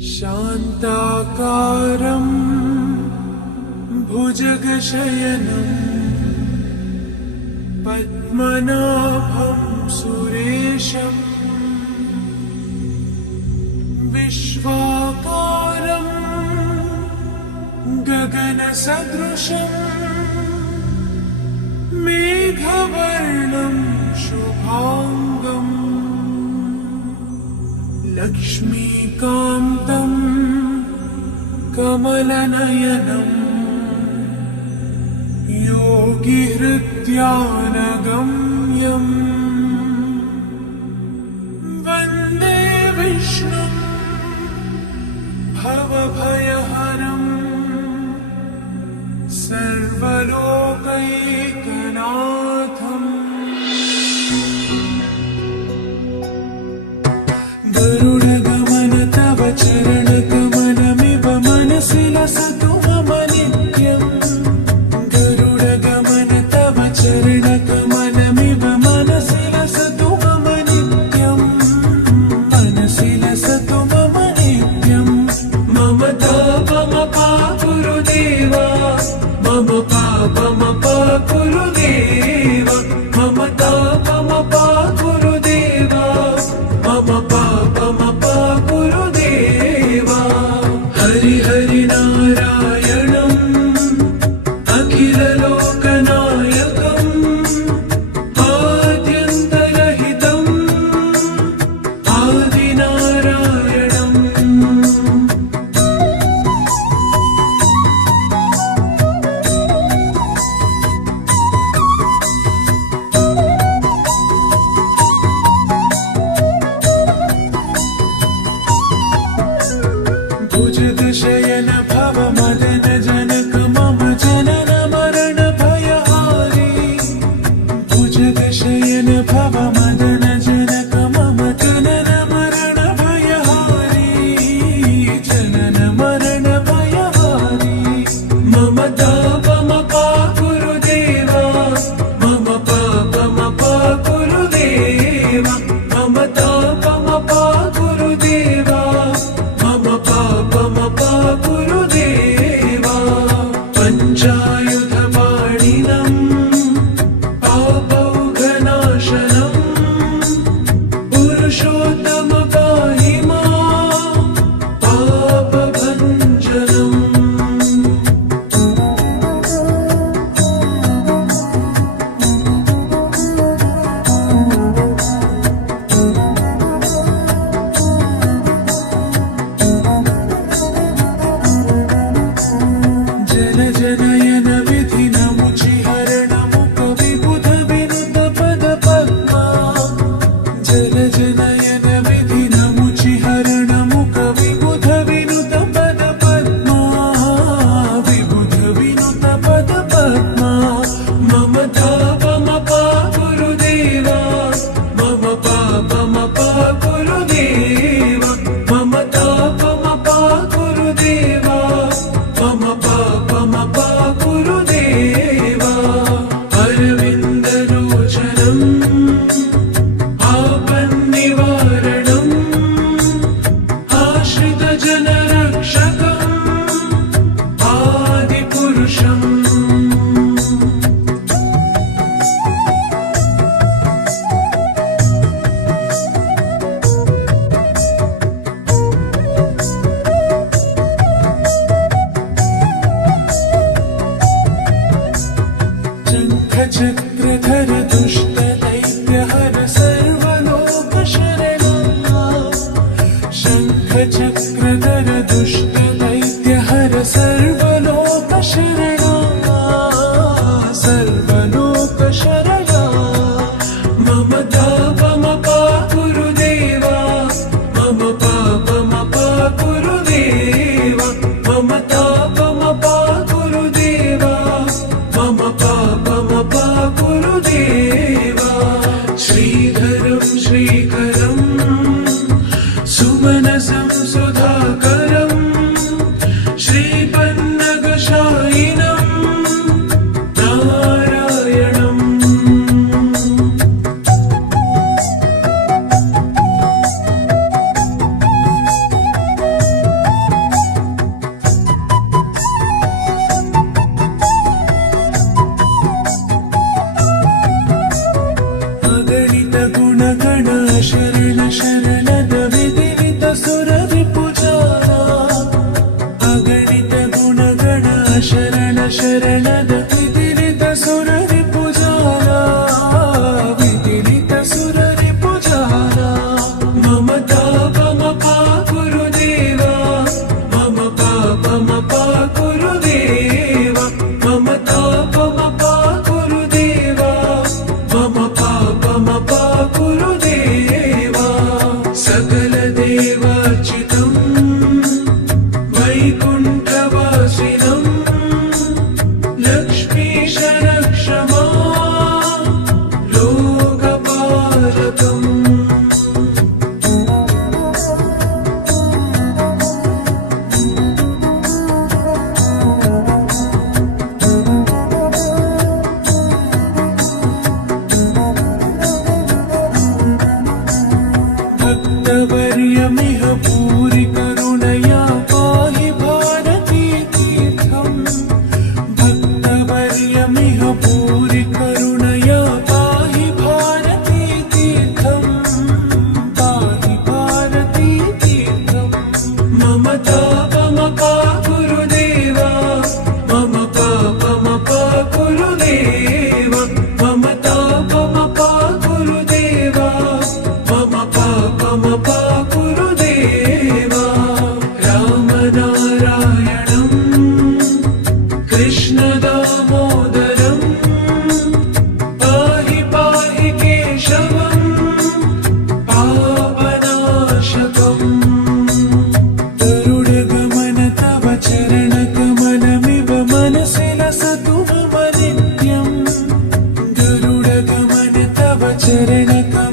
शान्ताकारं भुजगशयनं पद्मनाभं सुरेशं विश्वाकारं गगनसदृशं मेघवर्णं शुभांगं लक्ष्मीकान्तं कमलनयनं योगिहृद्यानगम्यं वन्दे विष्णुं भवभयहरं सर्वलोकैकनाथम्। गरुडगमन तव चरणकमलमिव मनसि लसतु मम नित्यम्। गरुडगमन तव चरणकमलमिव मनसि लसतु मम नित्यम्। मनसि लसतु मम नित्यम्। मम तापमपा गुरुदेवा, मम पापमपा गुरुदेव, मम तापमपा गुरुदेवा, मम पापमपा गुरुदेवा। हरि हरि नारायणम् अखिललोकनायकम् आद्यन्तरहितम् आदिनारायणम्। भुजगशयन भव मदन जनक मम जनन मरण भयहारी। भुजगशयन भव मदन जनक मम जनन मरण भयहारी। जनन मरण भयहारी। मम तापमपा गुरुदेवा, मम पापमपा गुरुदेवा, मम तापमपा गुरुदेवा, मम पापमपा गुरुदेवा। पञ्चायुधपाणिनम् पापौघनाशनम् पुरुषोत्तम पाहि मां पापभञ्जनम्। जन जनयन विधिनमुचिहरणमुख विबुध विनुत पद पद्मा। जन जनयन विधिनमुचिहरणमुख विबुध विनुत पद पद्मा। विबुध विनुत पद पद्मा। मम तापमपा गुरुदेवा, मम पापमपा गुरुदेवा, मम तापमपा गुरुदेवा, मम पापमपा गुरुदेवा। अरविन्दलोचनम् आपन्निवारणम् आश्रितजनरक्षकम् आदिपुरुषम्। शङ्खचक्रधर दुष्टदैत्यहर सर्वलोकशरणा। शङ्खचक्रधर दुष्टदैत्यहर सर्वलोकशरणा। सर्वलोकशरणा। मम तापमपा गुरुदेवा, मम पापमपा गुरुदेवा, मम तापमपा गुरुदेवा, मम पापमपा गुरुदेवा। श्रीधरं श्रीकरं सुमनसं सुधाकरं श्रीपन्नगशायिनं नारायणम्। भक्तवर्यमिह पूरि करुणया पाहि भारती तीर्थम् भक्तवर्यमिह पूरि करुणया पाहि भारती तीर्थम् पाहि भारती तीर्थम् मम तापमपा गुरुदेवा मम पापमपा गुरुदेव मम तापमपा गुरुदेवा मम पापमपा गुरुदेवा रामनारायणम् कृष्णदामोदरम् पाहि पाहि केशवम् पापनाशकम् गरुडगमन तव चरणकमलमिव मनसि लसतु मम नित्यम् गरुडगमन तव चरणकमलमिव